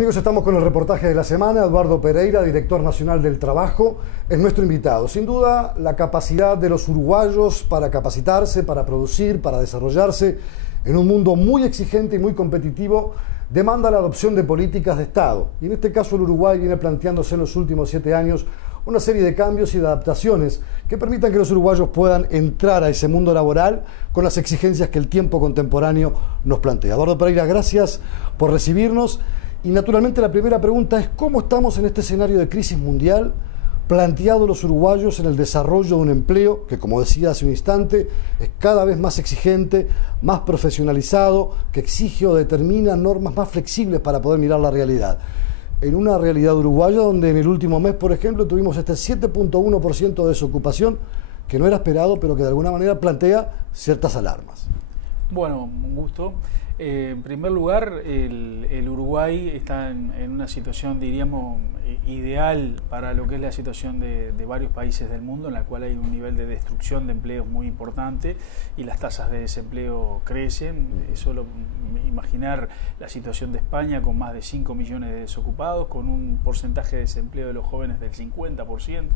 Amigos, estamos con el reportaje de la semana. Eduardo Pereira, director nacional del trabajo, es nuestro invitado. Sin duda, la capacidad de los uruguayos para capacitarse, para producir, para desarrollarse en un mundo muy exigente y muy competitivo demanda la adopción de políticas de Estado. Y en este caso el Uruguay viene planteándose en los últimos 7 años una serie de cambios y de adaptaciones que permitan que los uruguayos puedan entrar a ese mundo laboral con las exigencias que el tiempo contemporáneo nos plantea. Eduardo Pereira, gracias por recibirnos. Y naturalmente la primera pregunta es ¿cómo estamos en este escenario de crisis mundial planteado los uruguayos en el desarrollo de un empleo que, como decía hace un instante, es cada vez más exigente, más profesionalizado, que exige o determina normas más flexibles para poder mirar la realidad? En una realidad uruguaya donde en el último mes, por ejemplo, tuvimos este 7.1% de desocupación, que no era esperado, pero que de alguna manera plantea ciertas alarmas. Bueno, un gusto. En primer lugar, el Uruguay está en una situación, diríamos, ideal para lo que es la situación de varios países del mundo, en la cual hay un nivel de destrucción de empleos muy importante y las tasas de desempleo crecen. Solo imaginar la situación de España con más de 5 millones de desocupados, con un porcentaje de desempleo de los jóvenes del 50%.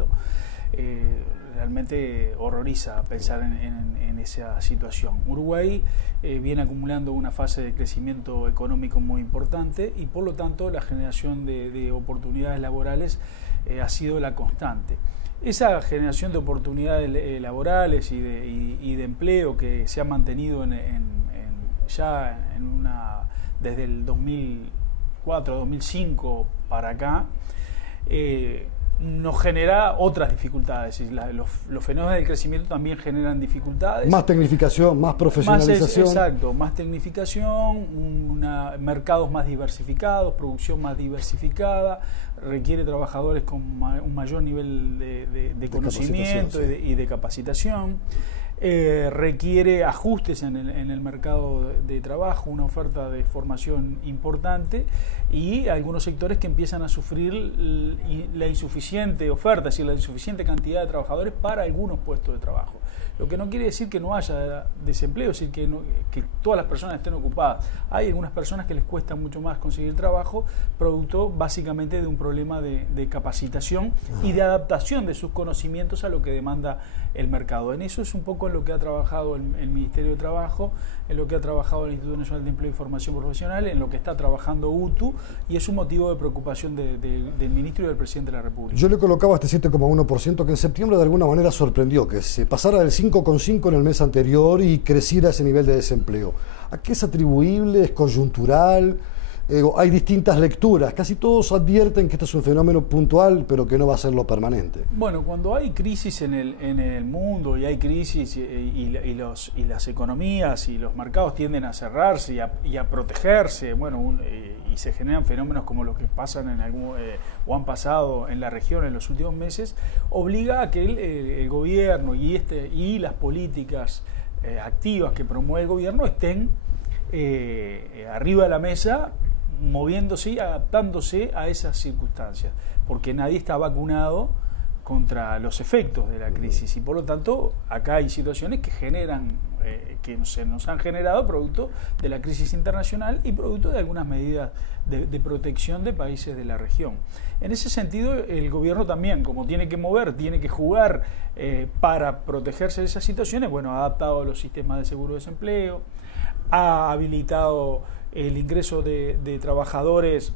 Realmente horroriza pensar en esa situación. Uruguay viene acumulando una fase de crecimiento económico muy importante y por lo tanto la generación de oportunidades laborales ha sido la constante. Esa generación de oportunidades laborales y de empleo que se ha mantenido desde el 2004, 2005 para acá, nos genera otras dificultades. Los fenómenos del crecimiento también generan dificultades. Más tecnificación, más profesionalización. Exacto, más tecnificación, mercados más diversificados, producción más diversificada, requiere trabajadores con un mayor nivel de conocimiento y de capacitación. Requiere ajustes en el mercado de trabajo, una oferta de formación importante y algunos sectores que empiezan a sufrir la insuficiente oferta, es decir, la insuficiente cantidad de trabajadores para algunos puestos de trabajo. Lo que no quiere decir que no haya desempleo, es decir, que todas las personas estén ocupadas. Hay algunas personas que les cuesta mucho más conseguir trabajo, producto básicamente de un problema de capacitación y de adaptación de sus conocimientos a lo que demanda el mercado. En eso es un poco en lo que ha trabajado el Ministerio de Trabajo, en lo que ha trabajado el Instituto Nacional de Empleo y Formación Profesional, en lo que está trabajando UTU, y es un motivo de preocupación del Ministro y del Presidente de la República. Yo le colocaba este 7,1% que en septiembre de alguna manera sorprendió, que se pasara del 5,5% en el mes anterior y creciera ese nivel de desempleo. ¿A qué es atribuible? ¿Es coyuntural? Hay distintas lecturas. Casi todos advierten que este es un fenómeno puntual, pero que no va a ser lo permanente. Bueno, cuando hay crisis en el mundo y hay crisis y las economías y los mercados tienden a cerrarse y a protegerse, bueno, y se generan fenómenos como los que pasan o han pasado en la región en los últimos meses, obliga a que el gobierno y las políticas activas que promueve el gobierno estén arriba de la mesa, moviéndose y adaptándose a esas circunstancias, porque nadie está vacunado contra los efectos de la crisis y por lo tanto acá hay situaciones que se nos han generado producto de la crisis internacional y producto de algunas medidas de protección de países de la región. En ese sentido el gobierno también, como tiene que mover, tiene que jugar para protegerse de esas situaciones, bueno, ha adaptado los sistemas de seguro de desempleo, ha habilitado el ingreso de trabajadores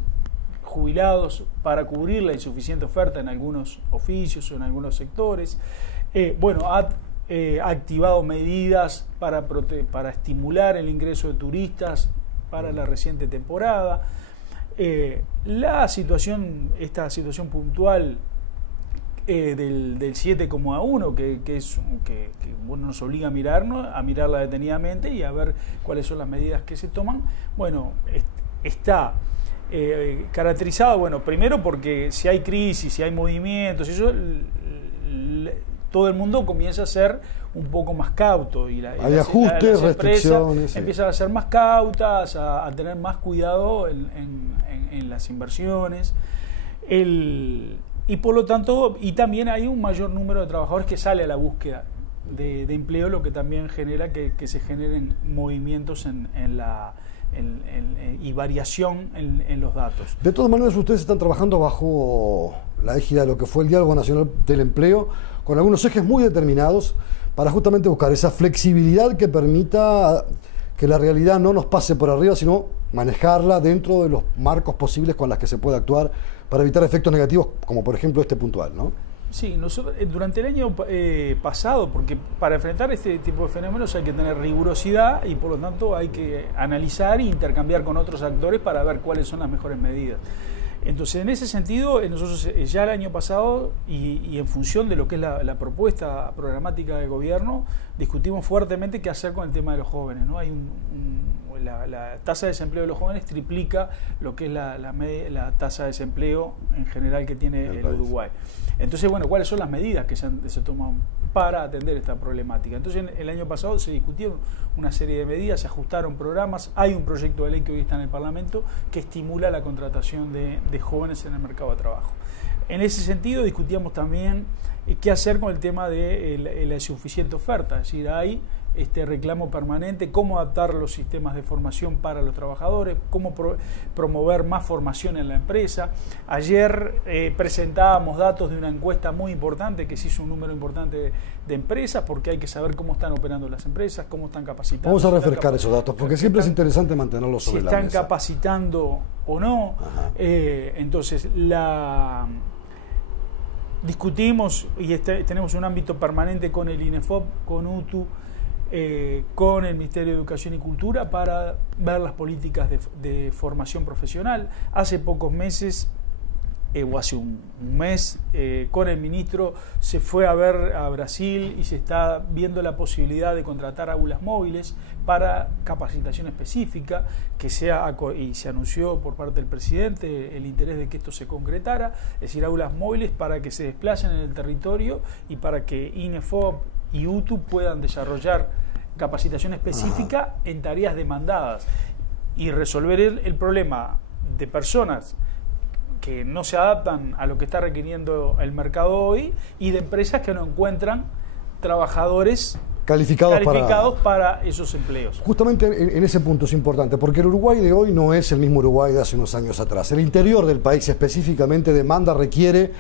jubilados para cubrir la insuficiente oferta en algunos oficios o en algunos sectores. Ha activado medidas para estimular el ingreso de turistas para la reciente temporada. Esta situación puntual del 7,1 que nos obliga a mirarla detenidamente y a ver cuáles son las medidas que se toman. Bueno, está caracterizado, primero porque si hay crisis, si hay movimientos, todo el mundo comienza a ser un poco más cauto y hay ajustes, restricciones, empiezan a ser más cautas, a tener más cuidado en las inversiones. Y por lo tanto, y también hay un mayor número de trabajadores que sale a la búsqueda de empleo, lo que también genera que se generen movimientos en y variación en los datos. De todas maneras, ustedes están trabajando bajo la égida de lo que fue el Diálogo Nacional del Empleo, con algunos ejes muy determinados para justamente buscar esa flexibilidad que permita que la realidad no nos pase por arriba, sino manejarla dentro de los marcos posibles con los que se puede actuar para evitar efectos negativos, como por ejemplo este puntual, ¿no? Sí, nosotros durante el año pasado, porque para enfrentar este tipo de fenómenos hay que tener rigurosidad y por lo tanto hay que analizar e intercambiar con otros actores para ver cuáles son las mejores medidas. Entonces, en ese sentido, nosotros ya el año pasado y en función de lo que es la propuesta programática del gobierno, discutimos fuertemente qué hacer con el tema de los jóvenes, ¿no? Hay la tasa de desempleo de los jóvenes triplica lo que es la tasa de desempleo en general que tiene el Uruguay. Entonces, bueno, ¿cuáles son las medidas que se toman para atender esta problemática? Entonces, el año pasado se discutieron una serie de medidas, se ajustaron programas, hay un proyecto de ley que hoy está en el Parlamento que estimula la contratación de jóvenes en el mercado de trabajo. En ese sentido, discutíamos también qué hacer con el tema de la insuficiente oferta, es decir, hay este reclamo permanente, cómo adaptar los sistemas de formación para los trabajadores, cómo promover más formación en la empresa. Ayer presentábamos datos de una encuesta muy importante que se hizo un número importante de empresas, porque hay que saber cómo están operando las empresas, cómo están capacitando. Vamos a refrescar esos datos, porque siempre es interesante mantenerlos sobre la mesa. Si están capacitando o no. Entonces, discutimos y tenemos un ámbito permanente con el INEFOP, con UTU, con el Ministerio de Educación y Cultura para ver las políticas de formación profesional. Hace pocos meses, o hace un mes, con el ministro se fue a ver a Brasil y se está viendo la posibilidad de contratar aulas móviles para capacitación específica, y se anunció por parte del presidente el interés de que esto se concretara, es decir, aulas móviles para que se desplacen en el territorio y para que INEFOP y UTU puedan desarrollar capacitación específica en tareas demandadas y resolver el problema de personas que no se adaptan a lo que está requiriendo el mercado hoy y de empresas que no encuentran trabajadores calificados para esos empleos. Justamente en ese punto es importante, porque el Uruguay de hoy no es el mismo Uruguay de hace unos años atrás. El interior del país específicamente demanda, requiere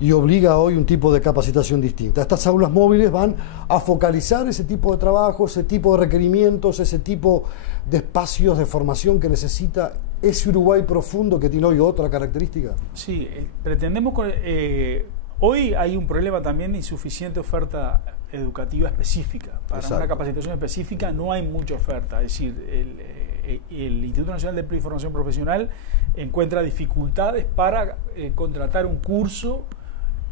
y obliga hoy un tipo de capacitación distinta. Estas aulas móviles van a focalizar ese tipo de trabajo, ese tipo de requerimientos, ese tipo de espacios de formación que necesita ese Uruguay profundo que tiene hoy otra característica. Sí, pretendemos... hoy hay un problema también de insuficiente oferta educativa específica. Para una capacitación específica no hay mucha oferta. Es decir, el Instituto Nacional de Empleo y Formación Profesional encuentra dificultades para contratar un curso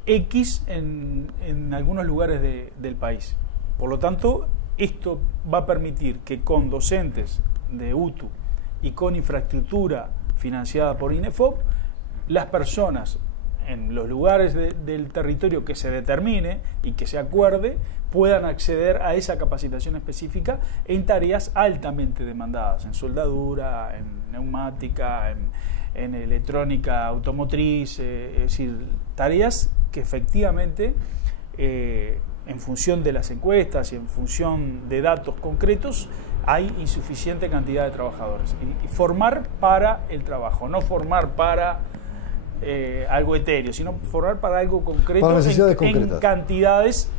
X en algunos lugares del país. Por lo tanto, esto va a permitir que con docentes de UTU y con infraestructura financiada por INEFOP, las personas en los lugares del territorio que se determine y que se acuerde puedan acceder a esa capacitación específica en tareas altamente demandadas, en soldadura, en neumática, en electrónica automotriz, es decir, tareas que efectivamente en función de las encuestas y en función de datos concretos hay insuficiente cantidad de trabajadores. Y formar para el trabajo, no formar para algo etéreo, sino formar para algo concreto, para necesidades en cantidades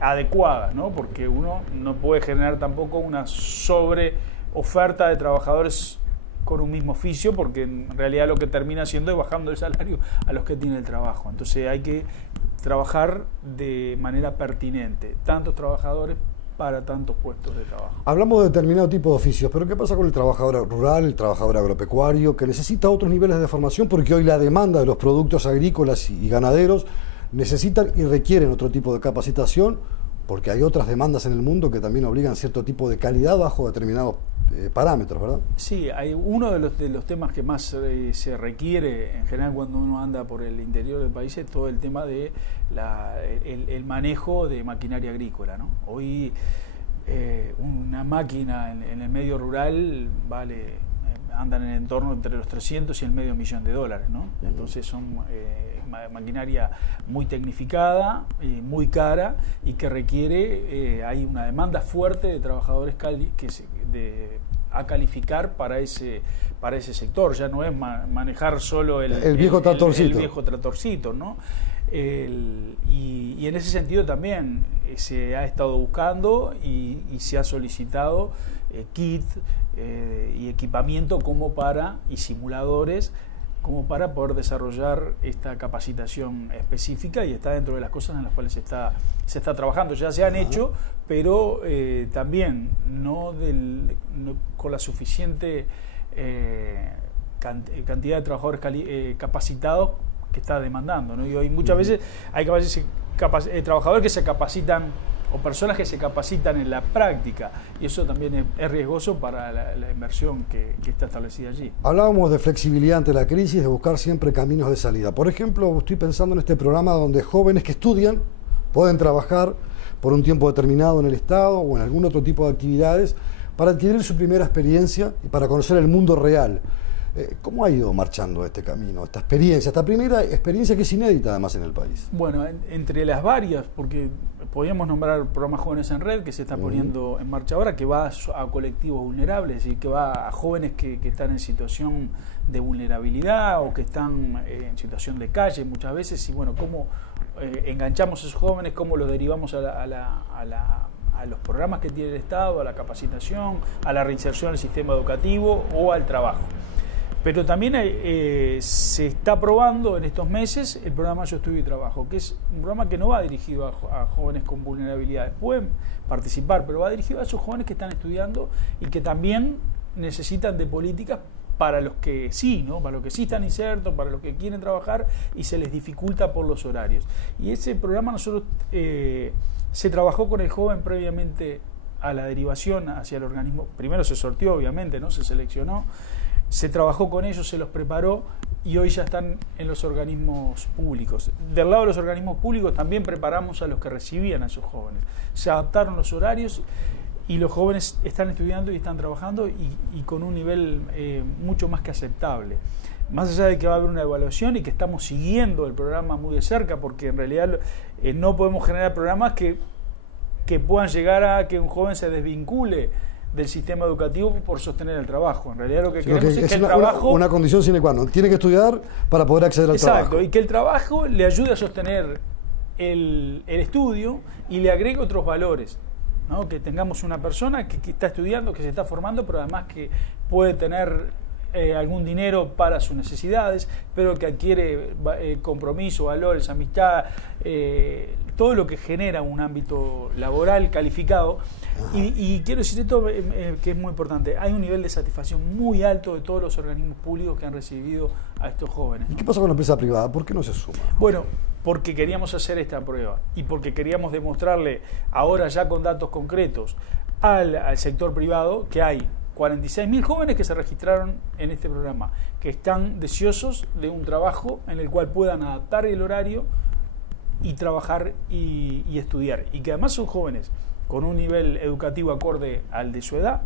adecuadas, ¿no? Porque uno no puede generar tampoco una sobreoferta de trabajadores con un mismo oficio, porque en realidad lo que termina haciendo es bajando el salario a los que tienen el trabajo. Entonces hay que trabajar de manera pertinente, tantos trabajadores para tantos puestos de trabajo. Hablamos de determinado tipo de oficios, pero ¿qué pasa con el trabajador rural, el trabajador agropecuario, que necesita otros niveles de formación porque hoy la demanda de los productos agrícolas y ganaderos necesitan y requieren otro tipo de capacitación, porque hay otras demandas en el mundo que también obligan cierto tipo de calidad bajo determinados parámetros, ¿verdad? Sí, hay uno de los temas que más se requiere en general cuando uno anda por el interior del país es todo el tema de el manejo de maquinaria agrícola, ¿no? Hoy una máquina en el medio rural andan en el entorno entre los 300 y el medio millón de dólares, ¿no? Entonces son maquinaria muy tecnificada, muy cara y que requiere, hay una demanda fuerte de trabajadores a calificar para ese sector. Ya no es manejar solo el viejo tratorcito. El viejo tratorcito, ¿no? Y en ese sentido también se ha estado buscando y se ha solicitado kit y equipamiento y simuladores como para poder desarrollar esta capacitación específica, y está dentro de las cosas en las cuales se está trabajando. Ya se han hecho, pero también no con la suficiente cantidad de trabajadores capacitados que está demandando, ¿no? Y hoy muchas veces hay trabajadores que se capacitan, o personas que se capacitan en la práctica, y eso también es riesgoso para la inversión que está establecida allí. Hablábamos de flexibilidad ante la crisis, de buscar siempre caminos de salida. Por ejemplo, estoy pensando en este programa donde jóvenes que estudian pueden trabajar por un tiempo determinado en el Estado o en algún otro tipo de actividades para adquirir su primera experiencia y para conocer el mundo real. ¿Cómo ha ido marchando este camino, esta primera experiencia que es inédita además en el país? Bueno, entre las varias, porque podríamos nombrar el programa Jóvenes en Red, que se está poniendo en marcha ahora, que va a colectivos vulnerables y que va a jóvenes que están en situación de vulnerabilidad o que están en situación de calle muchas veces, y bueno, cómo enganchamos a esos jóvenes, cómo los derivamos a los programas que tiene el Estado, a la capacitación, a la reinserción al sistema educativo o al trabajo. Pero también se está probando en estos meses el programa Yo Estudio y Trabajo, que es un programa que no va dirigido a jóvenes con vulnerabilidades. Pueden participar, pero va dirigido a esos jóvenes que están estudiando y que también necesitan de políticas para los que sí, ¿no? Para los que sí están insertos, para los que quieren trabajar y se les dificulta por los horarios. Y ese programa nosotros se trabajó con el joven previamente a la derivación hacia el organismo. Primero se sorteó, obviamente, ¿no? Se seleccionó. Se trabajó con ellos, se los preparó y hoy ya están en los organismos públicos. Del lado de los organismos públicos también preparamos a los que recibían a esos jóvenes. Se adaptaron los horarios y los jóvenes están estudiando y están trabajando y con un nivel mucho más que aceptable. Más allá de que va a haber una evaluación y que estamos siguiendo el programa muy de cerca, porque en realidad no podemos generar programas que puedan llegar a que un joven se desvincule del sistema educativo por sostener el trabajo. En realidad lo que queremos es que el trabajo... Una condición sine qua non. Tiene que estudiar para poder acceder al trabajo. Exacto, y que el trabajo le ayude a sostener el estudio y le agregue otros valores, ¿no? Que tengamos una persona que está estudiando, que se está formando, pero además que puede tener algún dinero para sus necesidades, pero que adquiere compromiso, valores, amistad, todo lo que genera un ámbito laboral calificado. Y quiero decir esto que es muy importante: hay un nivel de satisfacción muy alto de todos los organismos públicos que han recibido a estos jóvenes. ¿Y qué pasa con la empresa privada? ¿Por qué no se suma? Bueno, porque queríamos hacer esta prueba y porque queríamos demostrarle ahora ya con datos concretos al sector privado que hay 46.000 jóvenes que se registraron en este programa, que están deseosos de un trabajo en el cual puedan adaptar el horario y trabajar y estudiar, y que además son jóvenes con un nivel educativo acorde al de su edad,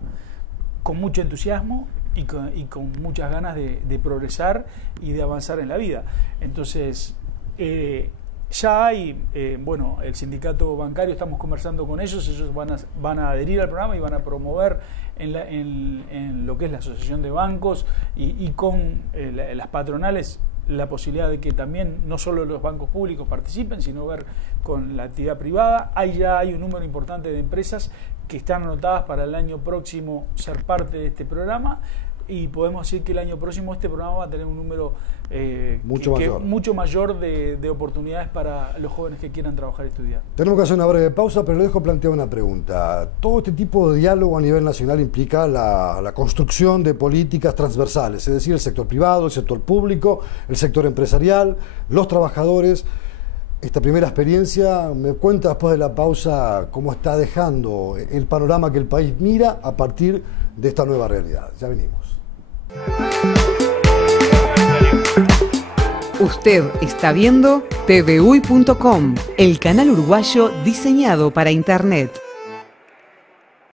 con mucho entusiasmo y con muchas ganas de progresar y de avanzar en la vida. Entonces, ya hay, el sindicato bancario, estamos conversando con ellos van a adherir al programa y van a promover en lo que es la asociación de bancos y con las patronales la posibilidad de que también no solo los bancos públicos participen, sino ver con la actividad privada. Ya hay un número importante de empresas que están anotadas para el año próximo ser parte de este programa, y podemos decir que el año próximo este programa va a tener un número mucho mayor de oportunidades para los jóvenes que quieran trabajar y estudiar. Tenemos que hacer una breve pausa, pero le dejo plantear una pregunta. Todo este tipo de diálogo a nivel nacional implica la construcción de políticas transversales, es decir, el sector privado, el sector público, el sector empresarial, los trabajadores. Esta primera experiencia, me cuenta después de la pausa cómo está dejando el panorama que el país mira a partir de esta nueva realidad. Ya venimos. Usted está viendo TVUY.com, el canal uruguayo diseñado para Internet.